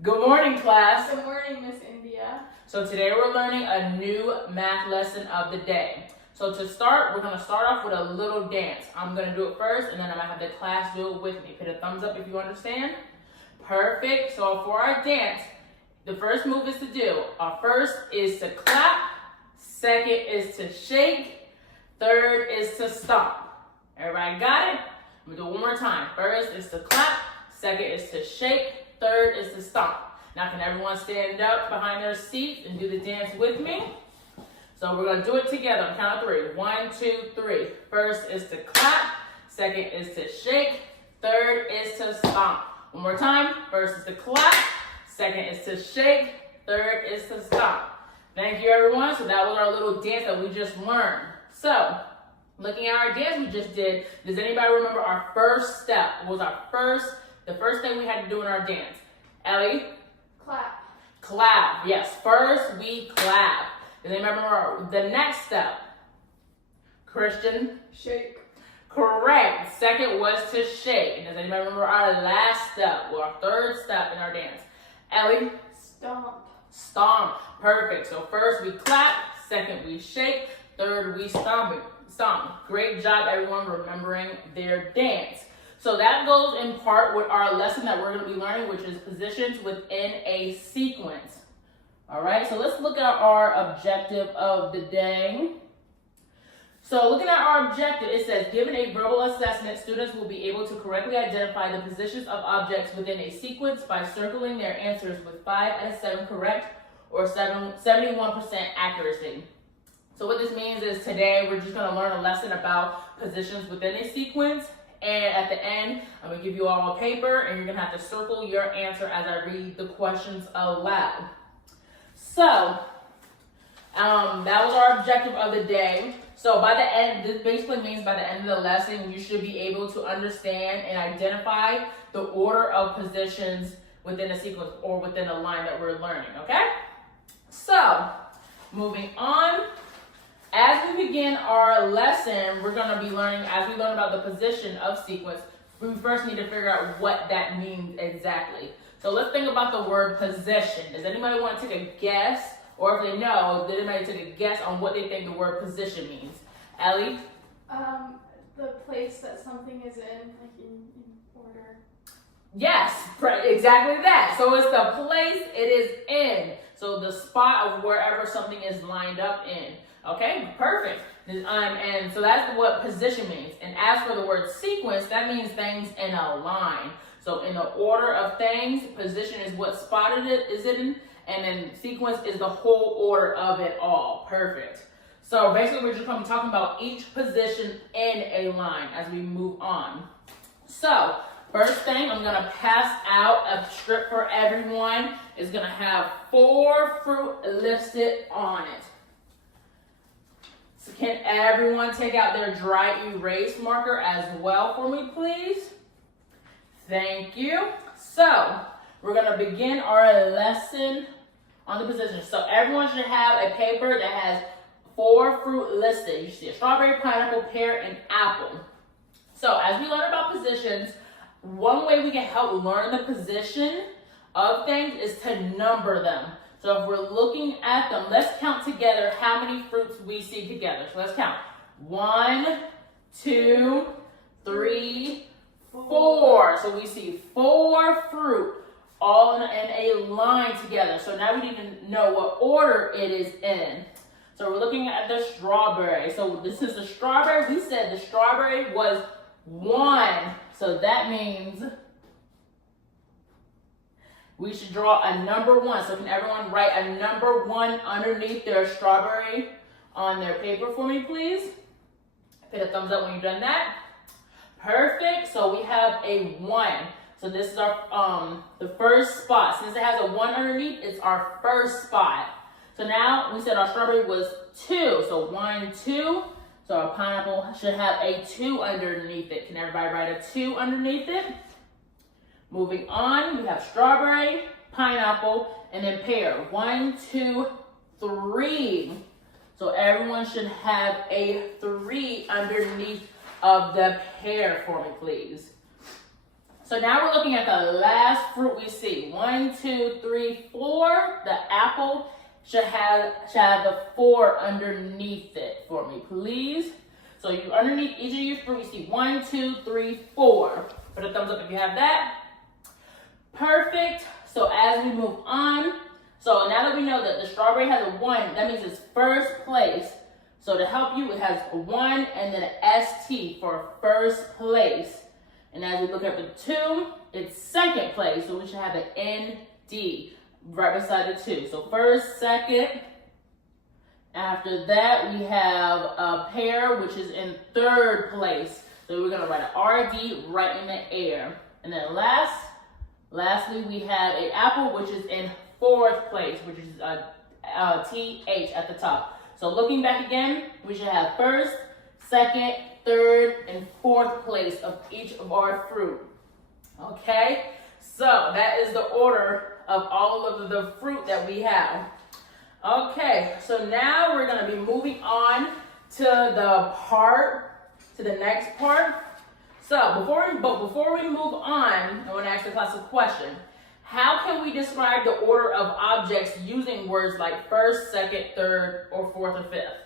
Good morning, class. Good morning, Miss India. So today we're learning a new math lesson of the day. So to start, we're going to start off with a little dance. I'm going to do it first, and then I'm going to have the class do it with me. Put a thumbs up if you understand. Perfect. So for our dance, the first move is to do. Our first is to clap. Second is to shake. Third is to stomp. Everybody got it? I'm going to do it one more time. First is to clap. Second is to shake. Third is to stomp. Now can everyone stand up behind their seats and do the dance with me? So we're going to do it together on count of three. 1, 2, 3. First is to clap. Second is to shake. Third is to stomp. One more time. First is to clap. Second is to shake. Third is to stomp. Thank you, everyone. So that was our little dance that we just learned. So looking at our dance we just did, does anybody remember our first step? What was the first thing we had to do in our dance? Ellie? Clap. Clap. Yes, first we clap. Does anybody remember the next step? Christian? Shake. Correct. Second was to shake. Does anybody remember our last step, or our third step in our dance? Ellie? Stomp. Stomp. Perfect. So first we clap, second we shake, third we stomp. Great job, everyone, remembering their dance. So that goes in part with our lesson that we're going to be learning, which is positions within a sequence. All right, so let's look at our objective of the day. So looking at our objective, it says, given a verbal assessment, students will be able to correctly identify the positions of objects within a sequence by circling their answers with 5 out of 7 correct or 71% accuracy. So what this means is today we're just going to learn a lesson about positions within a sequence. And at the end, I'm going to give you all a paper, and you're going to have to circle your answer as I read the questions aloud. So, that was our objective of the day. So by the end, this basically means by the end of the lesson, you should be able to understand and identify the order of positions within a sequence or within a line that we're learning, okay? So, moving on. As we begin our lesson, we're going to be learning, as we learn about the position of sequence, we first need to figure out what that means exactly. So let's think about the word position. Does anybody want to take a guess? Or if they know, did anybody take a guess on what they think the word position means? Ellie? The place that something is in, like in order. Yes, exactly that. So it's the place it is in. So the spot of wherever something is lined up in. Okay, perfect. And so that's what position means. And as for the word sequence, that means things in a line. So in the order of things, position is what spot it is in, and then sequence is the whole order of it all. Perfect. So basically we're just going to be talking about each position in a line as we move on. So first thing, I'm going to pass out a strip for everyone. It's going to have 4 fruit listed on it. So can everyone take out their dry erase marker as well for me, please? Thank you. So we're going to begin our lesson on the position. So everyone should have a paper that has 4 fruit listed. You see a strawberry, pineapple, pear, and apple. So as we learn about positions, one way we can help learn the position of things is to number them. So if we're looking at them, let's count together how many fruits we see together. So let's count. 1, 2, 3, 4. So we see 4 fruit all in a line together. So now we need to know what order it is in. So we're looking at the strawberry. So this is the strawberry. We said the strawberry was 1. So that means we should draw a number 1. So can everyone write a number 1 underneath their strawberry on their paper for me, please? Hit a thumbs up when you've done that. Perfect. So we have a 1. So this is our the first spot. Since it has a 1 underneath, it's our first spot. So now we said our strawberry was 2. So 1, 2. So our pineapple should have a 2 underneath it. Can everybody write a 2 underneath it? Moving on, we have strawberry, pineapple, and then pear. 1, 2, 3. So everyone should have a 3 underneath of the pear for me, please. So now we're looking at the last fruit we see. 1, 2, 3, 4. The apple should have the 4 underneath it for me, please. So you underneath each of your fruit, you see 1, 2, 3, 4. Put a thumbs up if you have that. Perfect. So as we move on, so now that we know that the strawberry has a 1, that means it's first place. So to help you, it has a 1 and then an ST for first place. And as we look at the 2, it's second place. So we should have an ND right beside the 2. So first, second. After that, we have a pear, which is in third place. So we're going to write an RD right in the air. And then lastly, we have an apple, which is in fourth place, which is a TH at the top. So looking back again, we should have first, second, third, and fourth place of each of our fruit. Okay, so that is the order of all of the fruit that we have. Okay, so now we're going to be moving on to the next part. So before we move on, I want to ask the class a question. How can we describe the order of objects using words like first, second, third, or fourth, or fifth?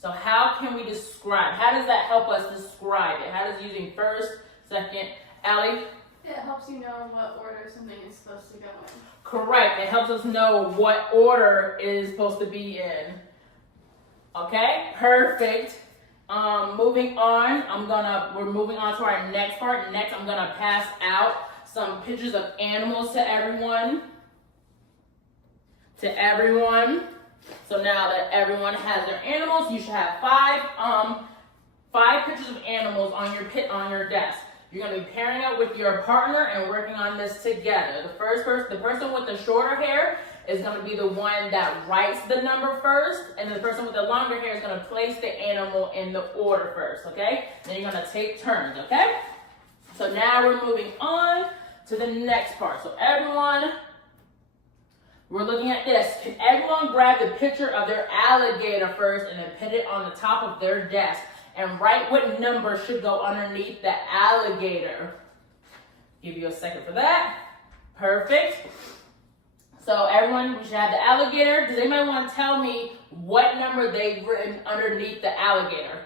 So how can we describe? How does that help us describe it? How does using first, second, Allie? It helps you know what order something is supposed to go in. Correct. It helps us know what order it is supposed to be in. Okay, perfect. Moving on, we're moving on to our next part. Next, I'm gonna pass out some pictures of animals to everyone. So now that everyone has their animals, you should have five pictures of animals on your desk. You're gonna be pairing up with your partner and working on this together. The person with the shorter hair is gonna be the one that writes the number first, and the person with the longer hair is gonna place the animal in the order first, okay? Then you're gonna take turns, okay? So now we're moving on to the next part. So everyone, we're looking at this. Can everyone grab the picture of their alligator first and then put it on the top of their desk and write what number should go underneath the alligator? Give you a second for that. Perfect. So everyone, we should have the alligator. Does anybody want to tell me what number they've written underneath the alligator?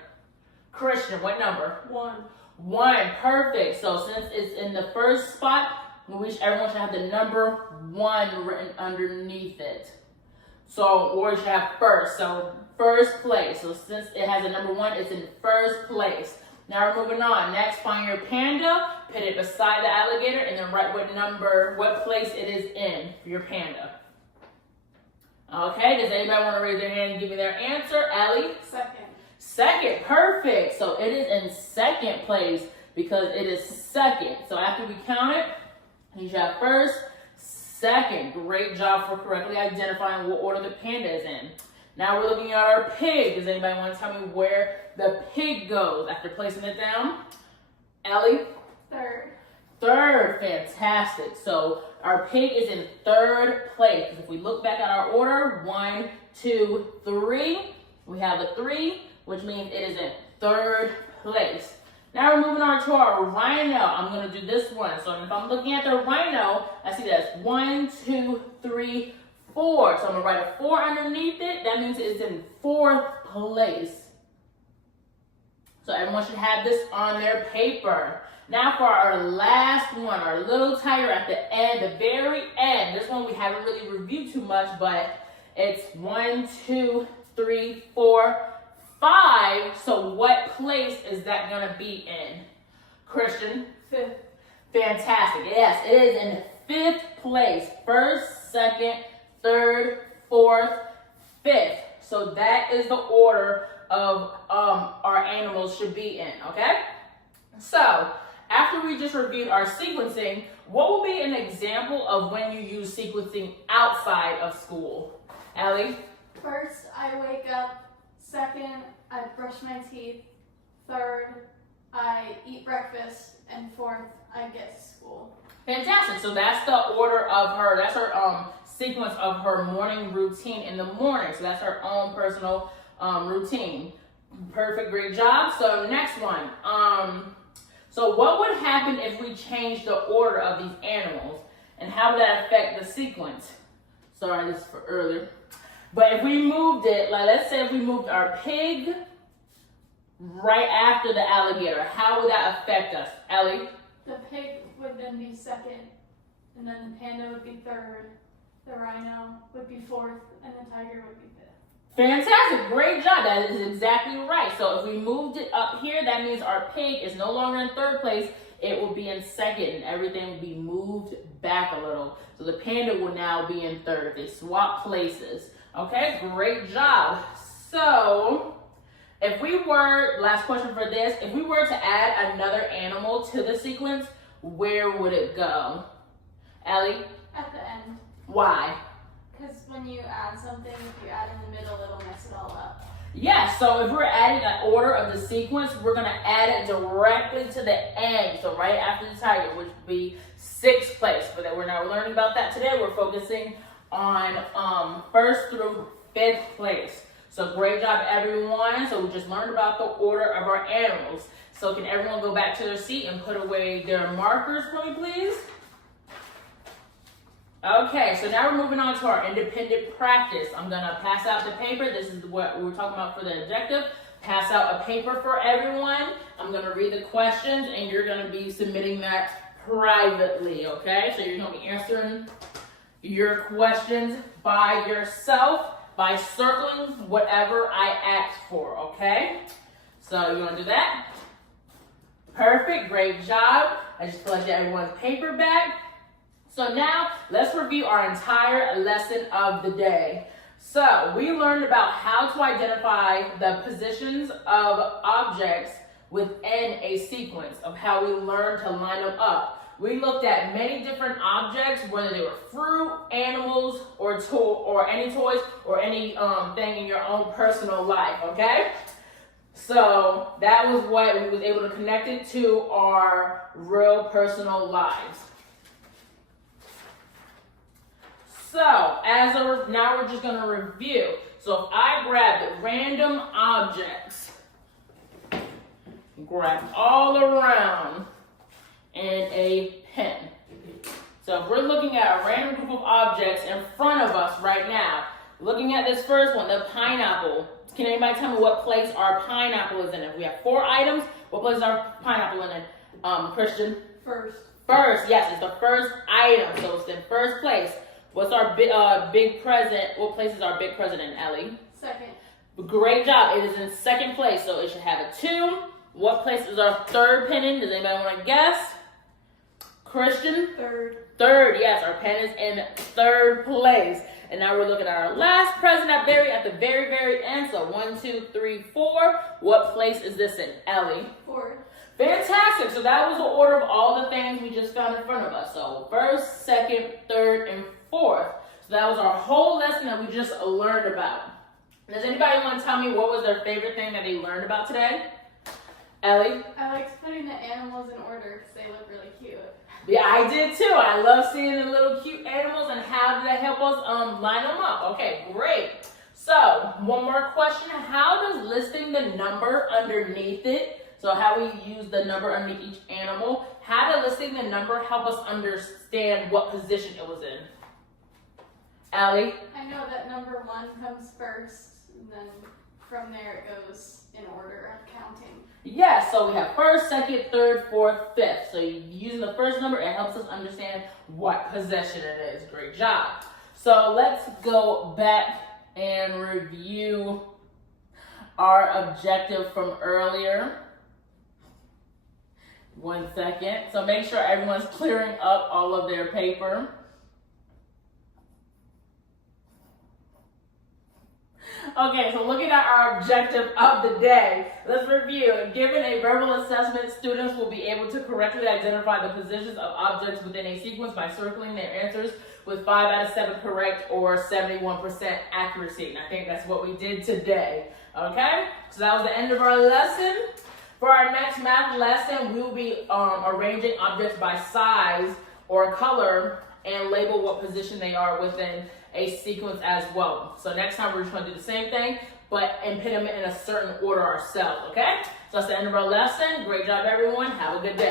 Christian, what number? 1. 1, perfect. So since it's in the first spot, everyone should have the number 1 written underneath it. So, or you should have first. So first place. So since it has a number 1, it's in first place. Now we're moving on. Next, find your panda, put it beside the alligator, and then write what place it is in for your panda. Okay, does anybody want to raise their hand and give me their answer? Allie? Second. Second, perfect. So it is in second place because it is second. So after we count it, you should have first, second. Great job for correctly identifying what order the panda is in. Now we're looking at our pig. Does anybody want to tell me where the pig goes after placing it down? Ellie? Third. Third, fantastic. So our pig is in third place. If we look back at our order, 1, 2, 3, we have a 3, which means it is in third place. Now we're moving on to our rhino. I'm going to do this one. So if I'm looking at the rhino, I see that's 1, 2, 3, 4. So I'm going to write a 4 underneath it. That means it's in fourth place. So everyone should have this on their paper. Now for our last one, our little tiger at the end, the very end. This one we haven't really reviewed too much, but it's 1, 2, 3, 4, 5. So what place is that going to be in? Christian? Fifth. Fantastic. Yes, it is in fifth place. First, second, third, fourth, fifth. So that is the order of our animals should be in, okay? So after we just reviewed our sequencing, what will be an example of when you use sequencing outside of school? Allie? First, I wake up. Second, I brush my teeth. Third, I eat breakfast. And fourth, I get to school. Fantastic. So that's the order of her, that's her sequence of her morning routine in the morning. So that's her own personal routine. Perfect, great job. So next one. So what would happen if we changed the order of these animals, and how would that affect the sequence? Sorry, this is for earlier. But if we moved it, like let's say if we moved our pig right after the alligator, how would that affect us, Ellie? The pig would then be second, and then the panda would be third, the rhino would be fourth, and the tiger would be fifth. Fantastic, great job. That is exactly right. So if we moved it up here, that means our pig is no longer in third place. It will be in second, and everything will be moved back a little. So the panda will now be in third. They swap places. Okay, great job. So if we were, last question for this, if we were to add another animal to the sequence, where would it go? Ellie? At the end. Why? Because when you add something, if you add in the middle, it'll mess it all up. Yeah, so if we're adding an order of the sequence, we're going to add it directly to the end. So right after the tiger, which would be sixth place. But we're not learning about that today. We're focusing on first through fifth place. So great job, everyone. So we just learned about the order of our animals. So can everyone go back to their seat and put away their markers for me, please? Okay, so now we're moving on to our independent practice. I'm gonna pass out the paper. This is what we were talking about for the objective. Pass out a paper for everyone. I'm gonna read the questions and you're gonna be submitting that privately, okay? So you're gonna be answering your questions by yourself by circling whatever I asked for, okay? So you wanna do that? Perfect, great job. I just collected everyone's paper back. So now let's review our entire lesson of the day. So we learned about how to identify the positions of objects within a sequence, of how we learned to line them up. We looked at many different objects, whether they were fruit, animals, or any toys, or any thing in your own personal life, okay? So that was what we was able to connect it to our real personal lives. So, now we're just gonna review. So if I grab the random objects, grab all around, and a pen. So if we're looking at a random group of objects in front of us right now, looking at this first one, the pineapple. Can anybody tell me what place our pineapple is in? If we have 4 items, what place is our pineapple in? Christian? First. First, yes, it's the first item, so it's in first place. What's our big present? What place is our big present in, Ellie? Second. Great job. It is in second place, so it should have a 2. What place is our third pen in? Does anybody want to guess? Christian? Third. Third, yes, our pen is in third place. And now we're looking at our last present at the very, very end. So 1, 2, 3, 4. What place is this in, Ellie? Fourth. Fantastic. So that was the order of all the things we just found in front of us. So first, second, third, and fourth. So that was our whole lesson that we just learned about. Does anybody want to tell me what was their favorite thing that they learned about today? Ellie? I liked putting the animals in order because they look really cute. Yeah, I did too. I love seeing the little cute animals and how did that help us line them up. Okay, great. So one more question. How does listing the number underneath it, so how we use the number underneath each animal, how does listing the number help us understand what position it was in? Allie? I know that number 1 comes first, and then from there it goes in order of counting. Yes, so we have first, second, third, fourth, fifth. So using the first number, it helps us understand what possession it is. Great job. So let's go back and review our objective from earlier. 1 second. So make sure everyone's clearing up all of their paper. Okay, so looking at our objective of the day, let's review. Given a verbal assessment, students will be able to correctly identify the positions of objects within a sequence by circling their answers with 5 out of 7 correct or 71% accuracy. And I think that's what we did today. Okay, so that was the end of our lesson. For our next math lesson, we will be arranging objects by size or color and label what position they are within a sequence as well. So next time we're just going to do the same thing, and put them in a certain order ourselves, okay? So that's the end of our lesson. Great job, everyone. Have a good day.